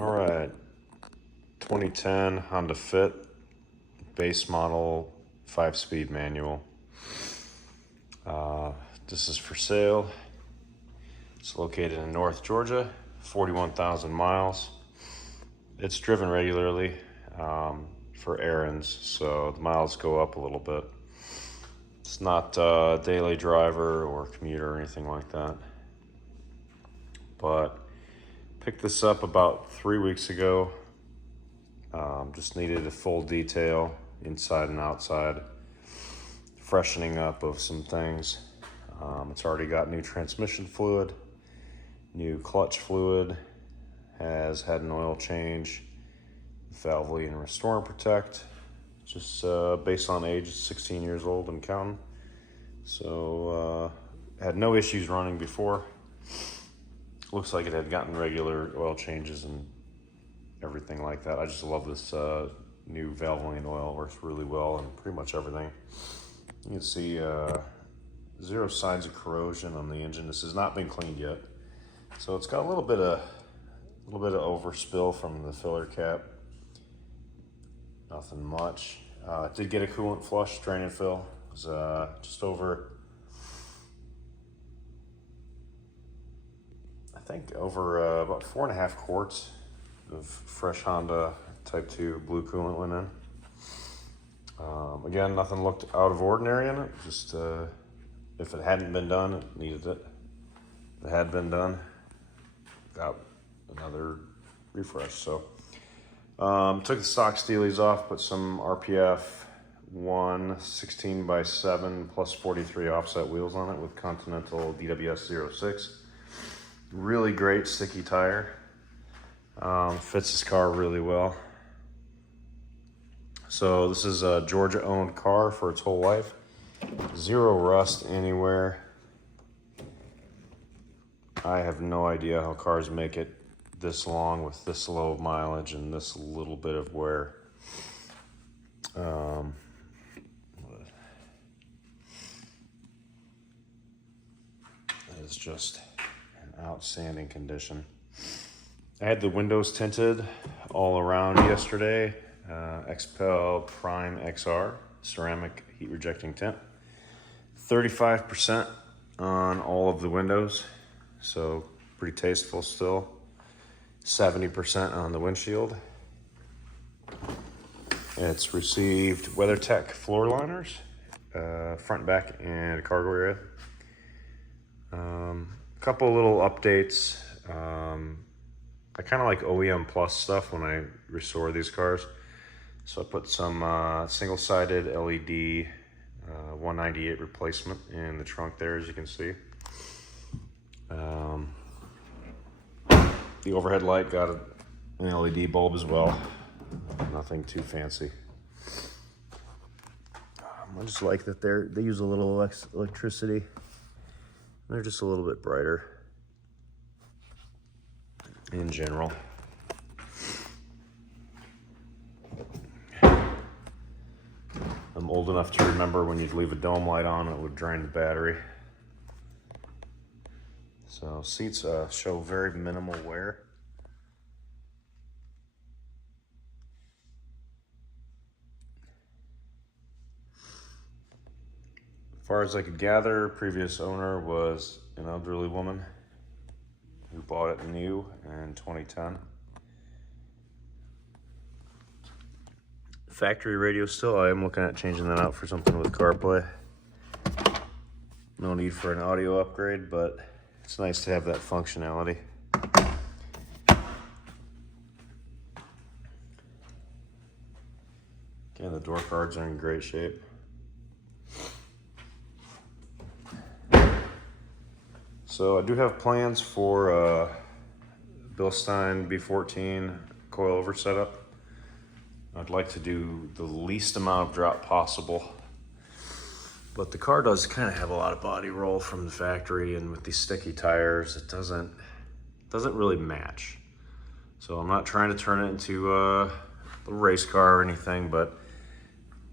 All right, 2010 Honda Fit, base model, 5-speed manual. This is for sale. It's located in North Georgia, 41,000 miles. It's driven regularly for errands, so the miles go up a little bit. It's not a daily driver or commuter or anything like that. But picked this up about 3 weeks ago. Just needed a full detail inside and outside, freshening up of some things. It's already got new transmission fluid, new clutch fluid, has had an oil change, Valvoline and Restore and Protect. Just based on age, it's 16 years old and counting. So had no issues running before. Looks like it had gotten regular oil changes and everything like that. I just love this new Valvoline oil. Works really well in pretty much everything. You can see zero signs of corrosion on the engine. This has not been cleaned yet, so it's got a little bit of overspill from the filler cap. Nothing much. It did get a coolant flush, drain and fill. It was just over, I think over about 4.5 quarts of fresh Honda Type 2 blue coolant went in. Again, nothing looked out of ordinary in it. Just if it hadn't been done, it needed it. If it had been done, got another refresh. So took the stock steelies off, put some RPF 1 16x7 plus 43 offset wheels on it with Continental DWS 06. Really great sticky tire. Fits this car really well. So this is a Georgia-owned car for its whole life. Zero rust anywhere. I have no idea how cars make it this long with this low mileage and this little bit of wear. It's just an outstanding condition. I had the windows tinted all around yesterday. XPEL Prime XR ceramic heat rejecting tint. 35% on all of the windows, so pretty tasteful still. 70% on the windshield. It's received WeatherTech floor liners, front, back, and a cargo area. Couple little updates. I kind of like OEM Plus stuff when I restore these cars. So I put some single-sided LED 198 replacement in the trunk there, as you can see. The overhead light got an LED bulb as well. Nothing too fancy. I just like that they use a little electricity. They're just a little bit brighter in general. I'm old enough to remember when you'd leave a dome light on, it would drain the battery. So seats show very minimal wear. As far as I could gather, previous owner was an elderly woman who bought it new in 2010. Factory radio still. I am looking at changing that out for something with CarPlay. No need for an audio upgrade, but it's nice to have that functionality. Again, the door cards are in great shape. So I do have plans for Bilstein B14 coilover setup. I'd like to do the least amount of drop possible, but the car does kind of have a lot of body roll from the factory, and with these sticky tires, it doesn't really match. So I'm not trying to turn it into a race car or anything, but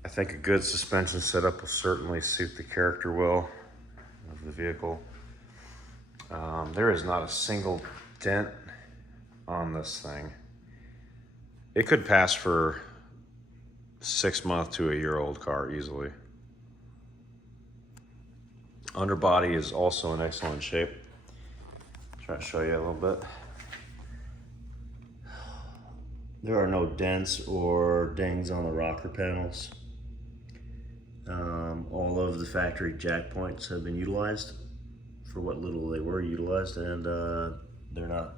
I think a good suspension setup will certainly suit the character well of the vehicle. There is not a single dent on this thing. it could pass for 6-month to a year-old car easily. Underbody is also in excellent shape. Try to show you a little bit. There are no dents or dings on the rocker panels. All of the factory jack points have been utilized for what little they were utilized, and they're not.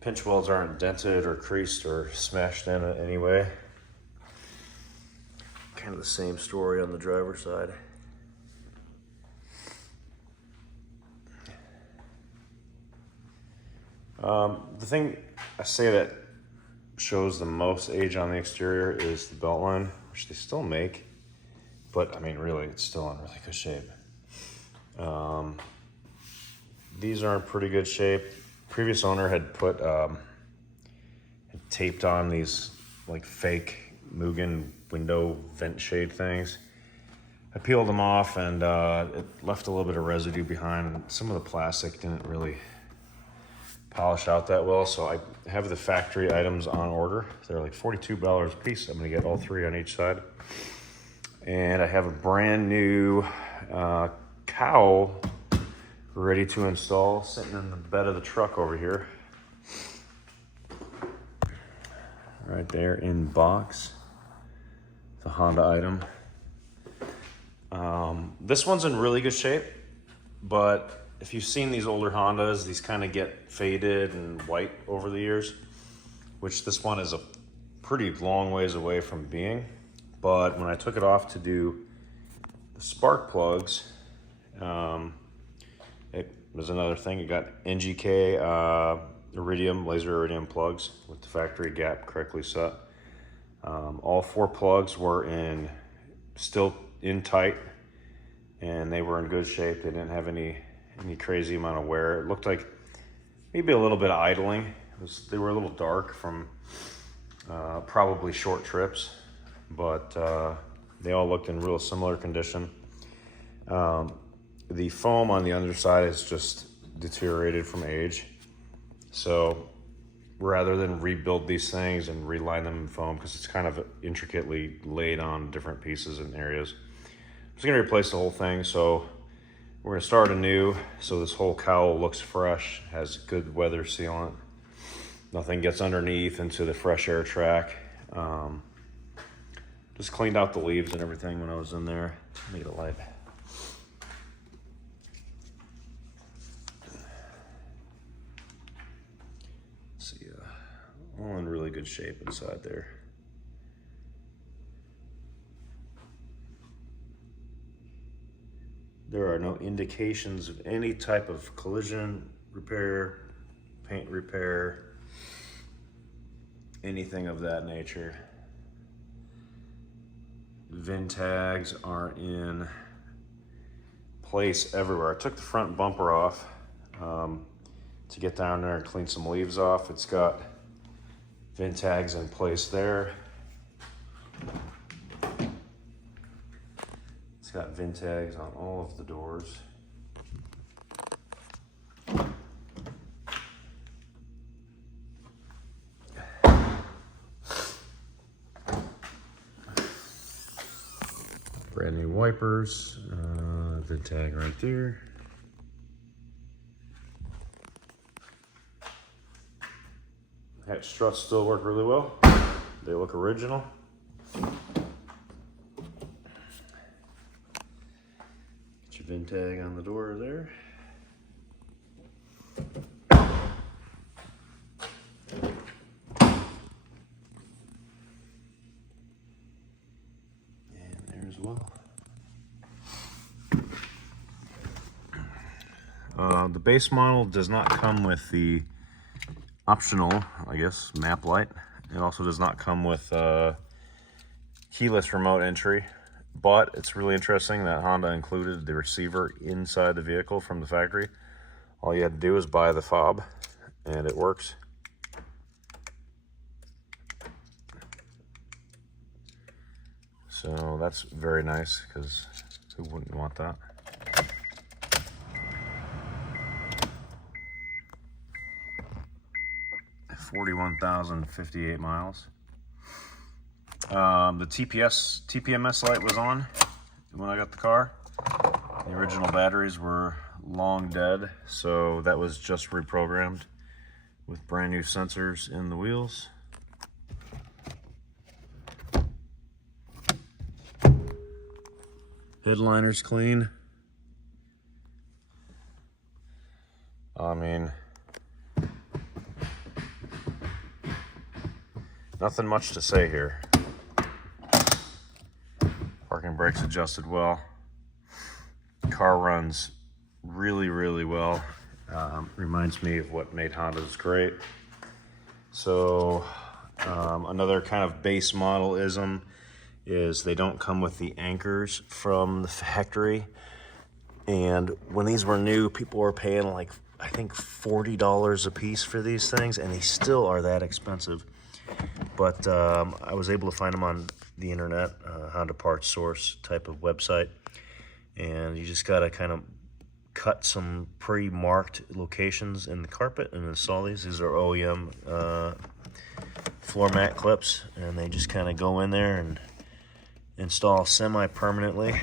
Pinch welds aren't dented or creased or smashed in it anyway. Kind of the same story on the driver's side. The thing I say that shows the most age on the exterior is the belt line, which they still make, but I mean, really, it's still in really good shape. These are in pretty good shape. Previous owner had put had taped on these like fake Mugen window vent shade things. I peeled them off, and it left a little bit of residue behind. Some of the plastic didn't really polish out that well, so I have the factory items on order. They're like $42 a piece. I'm gonna get all 3 on each side. And I have a brand new cowl ready to install, sitting in the bed of the truck over here. Right there in box, the Honda item. This one's in really good shape, but if you've seen these older Hondas, these kind of get faded and white over the years, which this one is a pretty long ways away from being. But when I took it off to do the spark plugs, it was another thing. It got NGK iridium, laser iridium plugs with the factory gap correctly set. All 4 plugs were still in tight, and they were in good shape. They didn't have any crazy amount of wear. It looked like maybe a little bit of idling. They were a little dark from probably short trips, but they all looked in real similar condition. The foam on the underside is just deteriorated from age. So rather than rebuild these things and reline them in foam, because it's kind of intricately laid on different pieces and areas, I'm just gonna replace the whole thing. So we're gonna start anew, so this whole cowl looks fresh, has good weather sealant. Nothing gets underneath into the fresh air track. Just cleaned out the leaves and everything when I was in there. Let me get a light. See, all in really good shape inside there. There are no indications of any type of collision repair, paint repair, anything of that nature. VIN tags are in place everywhere. I took the front bumper off to get down there and clean some leaves off. It's got VIN tags in place there. It's got VIN tags on all of the doors. Brand new wipers, VIN tag right there. Hatch struts still work really well. They look original. Get your VIN tag on the door there. And there as well. The base model does not come with the optional, I guess, map light. It also does not come with keyless remote entry, but it's really interesting that Honda included the receiver inside the vehicle from the factory. All you had to do is buy the fob, and it works. So that's very nice, because who wouldn't want that? 41,058 miles. The TPMS light was on when I got the car. The original batteries were long dead, so that was just reprogrammed with brand new sensors in the wheels. Headliner's clean. I mean, nothing much to say here. Parking brakes adjusted well. Car runs really, really well. Reminds me of what made Hondas great. So another kind of base model-ism is they don't come with the anchors from the factory. And when these were new, people were paying like, I think $40 a piece for these things, and they still are that expensive. But I was able to find them on the internet, Honda Parts Source type of website. And you just gotta kind of cut some pre-marked locations in the carpet and install these. These are OEM floor mat clips, and they just kind of go in there and install semi-permanently.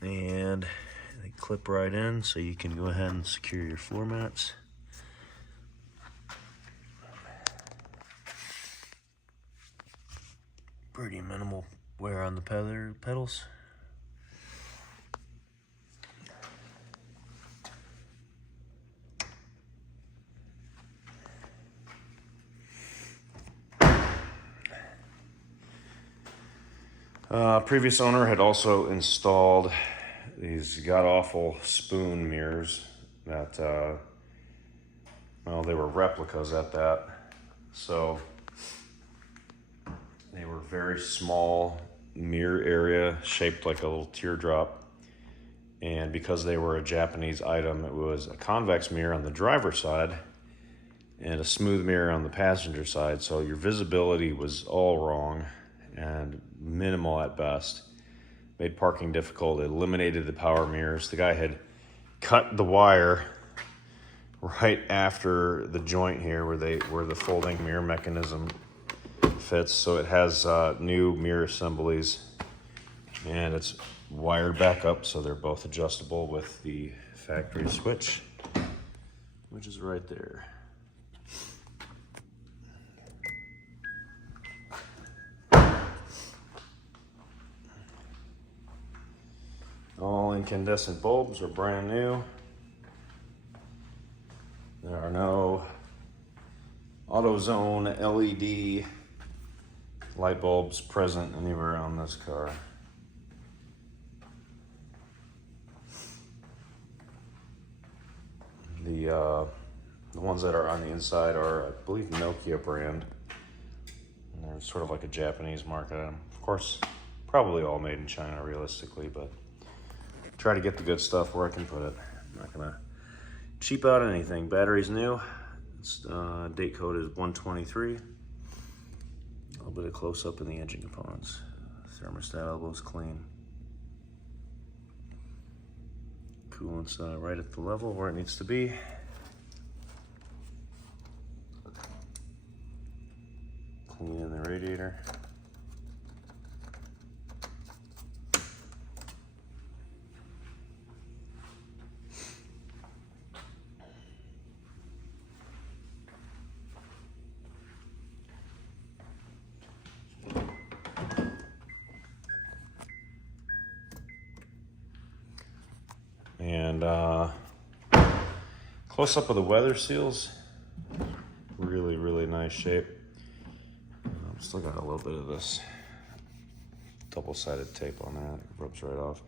And they clip right in, so you can go ahead and secure your floor mats. Pretty minimal wear on the pedals. Previous owner had also installed these god-awful spoon mirrors that, well, they were replicas at that. So they were very small mirror area, shaped like a little teardrop. And because they were a Japanese item, it was a convex mirror on the driver's side and a smooth mirror on the passenger side. So your visibility was all wrong and minimal at best. Made parking difficult. It eliminated the power mirrors. The guy had cut the wire right after the joint here where the folding mirror mechanism fits. So it has new mirror assemblies, and it's wired back up, so they're both adjustable with the factory switch, which is right there. All incandescent bulbs are brand new. There are no AutoZone LED light bulbs present anywhere on this car. The ones that are on the inside are, I believe, Nokia brand. And they're sort of like a Japanese market item. Of course, probably all made in China realistically, but try to get the good stuff where I can put it. I'm not gonna cheap out anything. Battery's new. It's, date code is 123. A little bit of close up in the engine components. Thermostat elbow's clean. Coolant's right at the level where it needs to be. Cleaning the radiator. And close up of the weather seals, really, really nice shape. Still got a little bit of this double-sided tape on that. It rubs right off.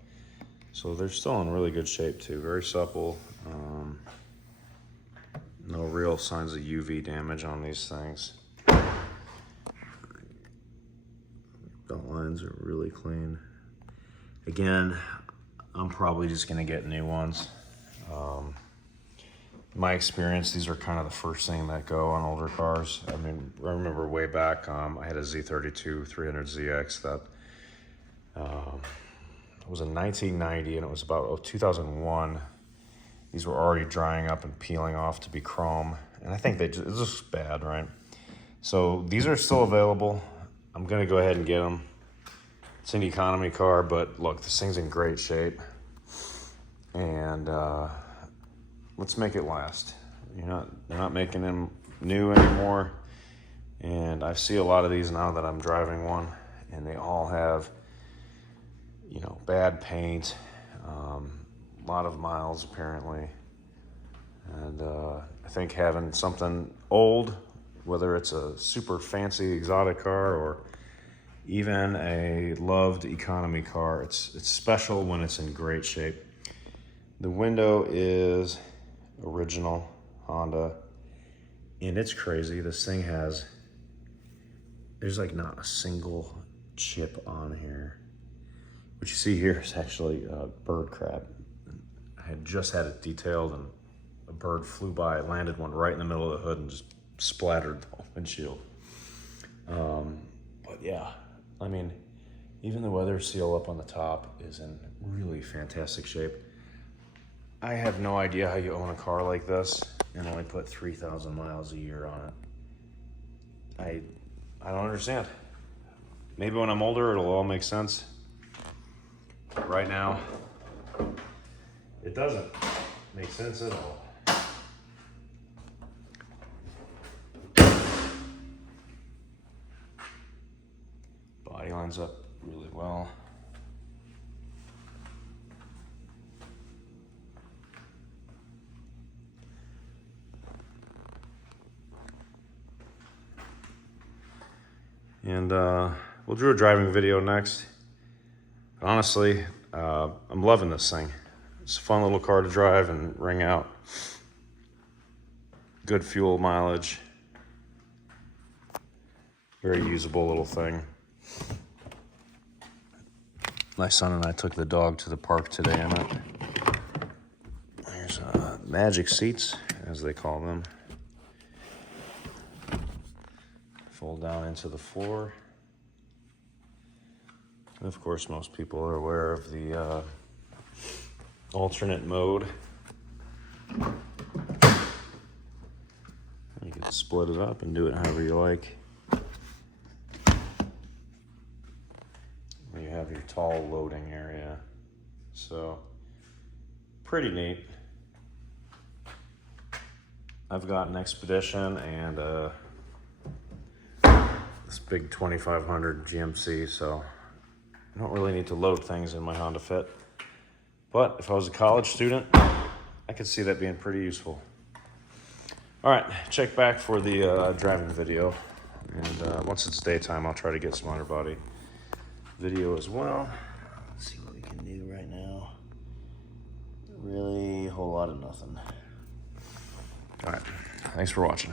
So they're still in really good shape too, very supple. No real signs of UV damage on these things. Belt lines are really clean. Again, I'm probably just gonna get new ones. My experience, these are kind of the first thing that go on older cars. I mean, I remember way back, I had a Z32 300ZX that was in 1990, and it was about 2001. These were already drying up and peeling off to be chrome. And I think it's just bad, right? So these are still available. I'm gonna go ahead and get them. It's an economy car, but look, this thing's in great shape. And let's make it last. They're not making them new anymore. And I see a lot of these now that I'm driving one, and they all have, bad paint, a lot of miles apparently. And I think having something old, whether it's a super fancy exotic car or even a loved economy car, it's special when it's in great shape. The window is original Honda, and it's crazy. This thing there's like not a single chip on here. What you see here is actually a bird crab. I had just had it detailed, and a bird flew by, landed one right in the middle of the hood and just splattered the windshield. But yeah, I mean, even the weather seal up on the top is in really fantastic shape. I have no idea how you own a car like this and only put 3,000 miles a year on it. I don't understand. Maybe when I'm older, it'll all make sense. But right now, it doesn't make sense at all. Body lines up really well. And we'll do a driving video next. Honestly, I'm loving this thing. It's a fun little car to drive and ring out. Good fuel mileage. Very usable little thing. My son and I took the dog to the park today in it. There's magic seats, as they call them. Fold down into the floor. And of course, most people are aware of the alternate mode. You can split it up and do it however you like. You have your tall loading area. So, pretty neat. I've got an Expedition and this big 2500 GMC, so I don't really need to load things in my Honda Fit. But if I was a college student, I could see that being pretty useful. All right, check back for the driving video. And once it's daytime, I'll try to get some underbody video as well. Let's see what we can do right now. Really a whole lot of nothing. All right, thanks for watching.